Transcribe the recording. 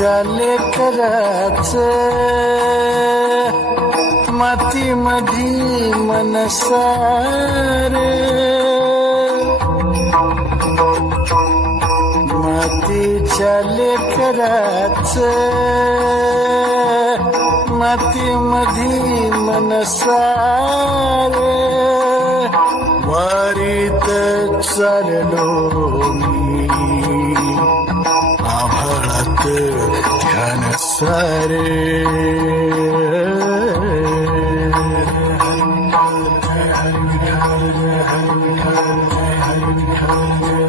मातीच्या लेकराच माती मधी मनसार मातीच्या लेकराच माती मधी मनसार वारीत चाललो मी आभाळात ध्यान सारे हरी